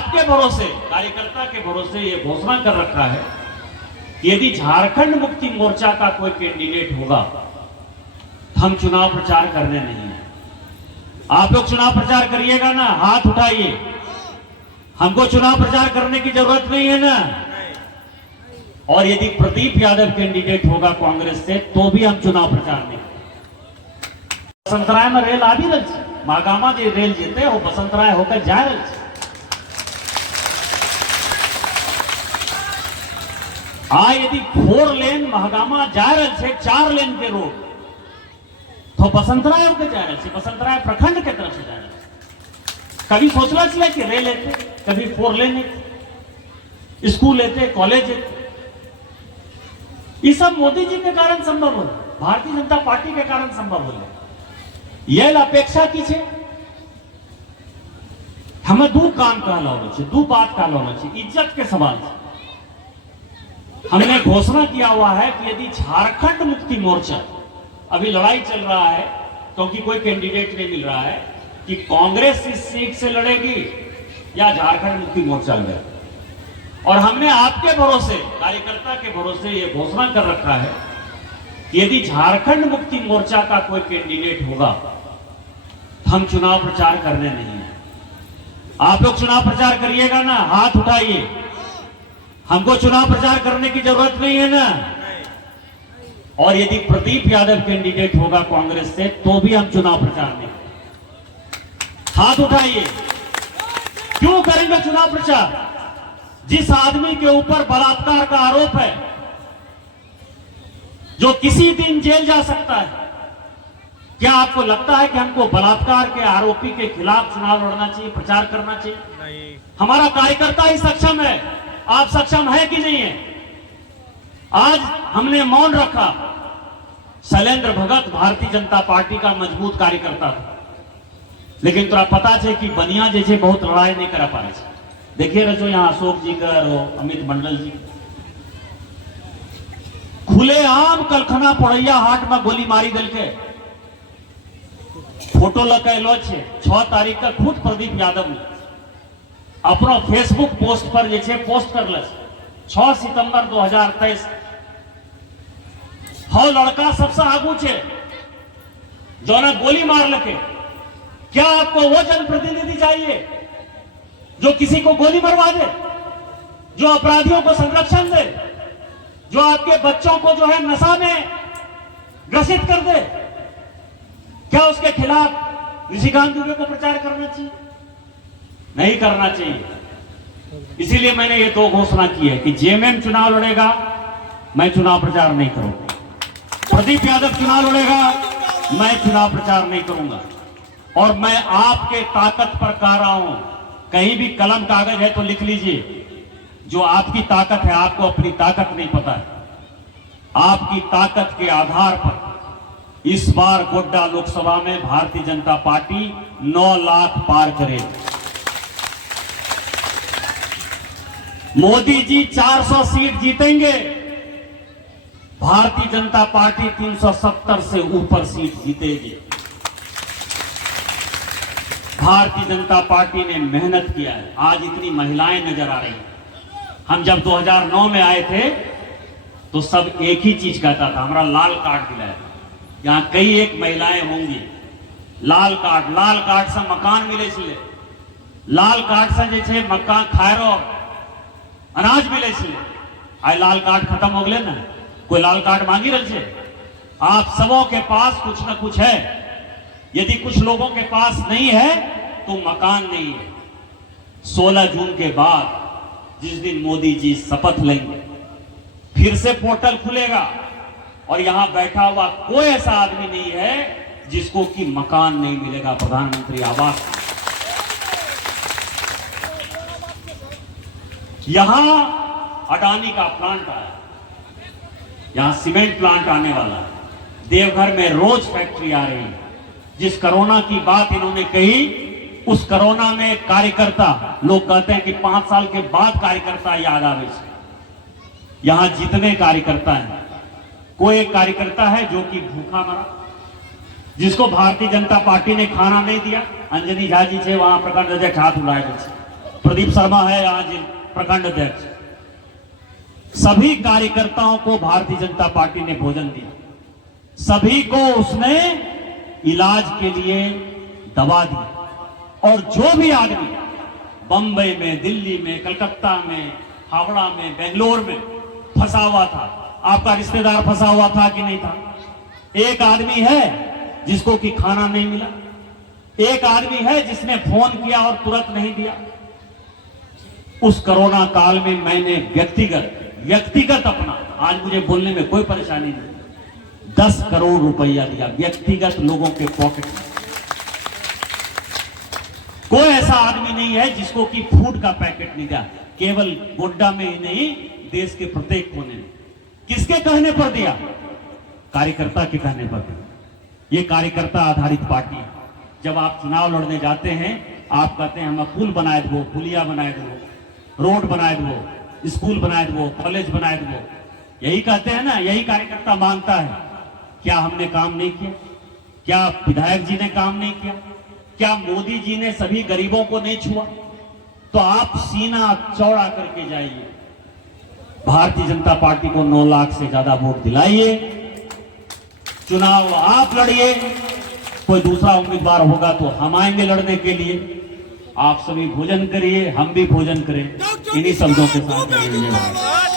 आपके भरोसे, कार्यकर्ता के भरोसे ये घोषणा कर रखा है कि यदि झारखंड मुक्ति मोर्चा का कोई कैंडिडेट होगा तो हम चुनाव प्रचार करने नहीं है। आप लोग चुनाव प्रचार करिएगा ना, हाथ उठाइए। हमको चुनाव प्रचार करने की जरूरत नहीं है ना। और यदि प्रदीप यादव कैंडिडेट होगा कांग्रेस से तो भी हम चुनाव प्रचार नहीं। बसंतराय में रेल आ भी रही है, महागामा जो रेल जीते वो बसंतराय होकर जा रही है। यदि 4 लेन महागामा जा रहे थे, 4 लेन के रोड तो बसंतराय होकर जा रहे थे, बसंतराय प्रखंड के तरफ से जा रहे थे। कभी सोचना चाहिए कि रेल लेते, कभी 4 लेन लेते, स्कूल लेते, कॉलेज लेते। ये सब मोदी जी के कारण संभव हो, भारतीय जनता पार्टी के कारण संभव हो। यह अपेक्षा की छे हमें दू काम कहला होना चाहिए, दू बात कहला होना चाहिए, इज्जत के सवाल से। हमने घोषणा किया हुआ है कि यदि झारखंड मुक्ति मोर्चा, अभी लड़ाई चल रहा है क्योंकि कोई कैंडिडेट नहीं मिल रहा है कि कांग्रेस इस सीट से लड़ेगी या झारखंड मुक्ति मोर्चा लड़ेगा। और हमने आपके भरोसे, कार्यकर्ता के भरोसे ये घोषणा कर रखा है कि यदि झारखंड मुक्ति मोर्चा का कोई कैंडिडेट होगा तो हम चुनाव प्रचार करने नहीं है। आप लोग चुनाव प्रचार करिएगा ना, हाथ उठाइए। हमको चुनाव प्रचार करने की जरूरत नहीं है ना। और यदि प्रदीप यादव कैंडिडेट होगा कांग्रेस से तो भी हम चुनाव प्रचार नहीं। हाथ उठाइए। क्यों करेंगे चुनाव प्रचार? जिस आदमी के ऊपर बलात्कार का आरोप है, जो किसी दिन जेल जा सकता है, क्या आपको लगता है कि हमको बलात्कार के आरोपी के खिलाफ चुनाव लड़ना चाहिए, प्रचार करना चाहिए? नहीं। हमारा कार्यकर्ता ही सक्षम है। आप सक्षम है कि नहीं है? आज हमने मौन रखा। शैलेंद्र भगत भारतीय जनता पार्टी का मजबूत कार्यकर्ता था, लेकिन तोरा पता है कि बनिया जैसे बहुत लड़ाई नहीं करा पाए। देखिए रजो यहाँ अशोक जी का और अमित मंडल जी खुलेआम कलखना पड़ैया हाट में गोली मारी दल के फोटो लगेलो छे। 6 तारीख का खुद प्रदीप यादव ने अपना फेसबुक पोस्ट पर जे पोस्ट करल 6 सितंबर 2023। हो लड़का सबसे आगू छे जो ने गोली मार लके। क्या आपको वो जनप्रतिनिधि चाहिए जो किसी को गोली मरवा दे, जो अपराधियों को संरक्षण दे, जो आपके बच्चों को जो है नशा में ग्रसित कर दे? क्या उसके खिलाफ ऋषिकांत दुबे को प्रचार करना चाहिए? नहीं करना चाहिए। इसीलिए मैंने ये 2 घोषणा की है कि जेएमएम चुनाव लड़ेगा, मैं चुनाव प्रचार नहीं करूंगा। प्रदीप यादव चुनाव लड़ेगा, मैं चुनाव प्रचार नहीं करूंगा। और मैं आपके ताकत पर कह रहा हूं, कहीं भी कलम कागज है तो लिख लीजिए। जो आपकी ताकत है, आपको अपनी ताकत नहीं पता है। आपकी ताकत के आधार पर इस बार गोड्डा लोकसभा में भारतीय जनता पार्टी 9 लाख पार करेगी। मोदी जी 400 सीट जीतेंगे, भारतीय जनता पार्टी 370 से ऊपर सीट जीतेगी। भारतीय जनता पार्टी ने मेहनत किया है, आज इतनी महिलाएं नजर आ रही हैं। हम जब 2009 में आए थे तो सब एक ही चीज कहता था, हमारा लाल कार्ड दिलाया। यहां कई एक महिलाएं होंगी, लाल कार्ड से मकान मिले छे, लाल कार्ड से जे मकान खायरो अनाज मिले छे। आई लाल कार्ड खत्म हो गए ना, कोई लाल कार्ड मांगी रहे छे? आप सबों के पास कुछ ना कुछ है। यदि कुछ लोगों के पास नहीं है तो मकान नहीं है। 16 जून के बाद जिस दिन मोदी जी शपथ लेंगे, फिर से पोर्टल खुलेगा और यहां बैठा हुआ कोई ऐसा आदमी नहीं है जिसको कि मकान नहीं मिलेगा। प्रधानमंत्री आवास, यहां अडानी का प्लांट आया, यहां सीमेंट प्लांट आने वाला है, देवघर में रोज फैक्ट्री आ रही है। जिस कोरोना की बात इन्होंने कही, उस कोरोना में कार्यकर्ता, लोग कहते हैं कि 5 साल के बाद कार्यकर्ता याद आवे। यहां जितने कार्यकर्ता हैं, कोई एक कार्यकर्ता है जो कि भूखा मरा, जिसको भारतीय जनता पार्टी ने खाना नहीं दिया। अंजनी झा जी से वहां प्रखंड अध्यक्ष हाथ उठाए, प्रदीप शर्मा है आज प्रखंड अध्यक्ष, सभी कार्यकर्ताओं को भारतीय जनता पार्टी ने भोजन दिया, सभी को उसने इलाज के लिए दवा दी। और जो भी आदमी बंबई में, दिल्ली में, कलकत्ता में, हावड़ा में, बेंगलोर में फंसा हुआ था, आपका रिश्तेदार फंसा हुआ था कि नहीं था? एक आदमी है जिसको कि खाना नहीं मिला, एक आदमी है जिसने फोन किया और तुरंत नहीं दिया। उस कोरोना काल में मैंने व्यक्तिगत अपना, आज मुझे बोलने में कोई परेशानी नहीं, 10 करोड़ रुपया दिया व्यक्तिगत लोगों के पॉकेट में। कोई ऐसा आदमी नहीं है जिसको कि फूड का पैकेट नहीं दिया, केवल गोड्डा में ही नहीं, देश के प्रत्येक कोने में। किसके कहने पर दिया? कार्यकर्ता के कहने पर दिया। ये कार्यकर्ता आधारित पार्टी है। जब आप चुनाव लड़ने जाते हैं, आप कहते हैं हम पुल बनाए दो, पुलिया बनाए दो, रोड बनाए दो, स्कूल बनाए दो, कॉलेज बनाए दो, यही कहते हैं ना, यही कार्यकर्ता मांगता है। क्या हमने काम नहीं किया? क्या विधायक जी ने काम नहीं किया? क्या मोदी जी ने सभी गरीबों को नहीं छुआ? तो आप सीना चौड़ा करके जाइए, भारतीय जनता पार्टी को 9 लाख से ज्यादा वोट दिलाइए, चुनाव आप लड़िए, कोई दूसरा उम्मीदवार होगा तो हम आएंगे लड़ने के लिए। आप सभी भोजन करिए, हम भी भोजन करें, इन्हीं शब्दों के साथ।